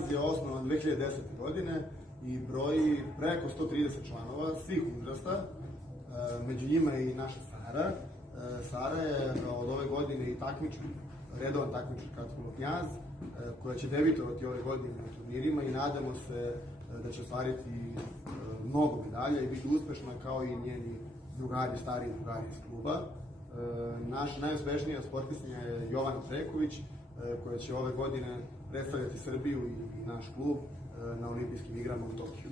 Knjaz je osnovan 2010. godine i broji preko 130 članova svih uzrasta, među njima i naša Sara. Sara je od ove godine i redovan takmičar Kartoflov Knjaz, koja će debitovati ove godine na turnirima i nadamo se da će ostvariti mnogo medalja i biti uspešna kao i njeni drugari, stariji drugari iz kluba. Naša najuspešnija sportistkinja je Jovana Treković, koja će ove godine predstavljati Srbiju i naš klub na olimpijskim igrama u Tokiju.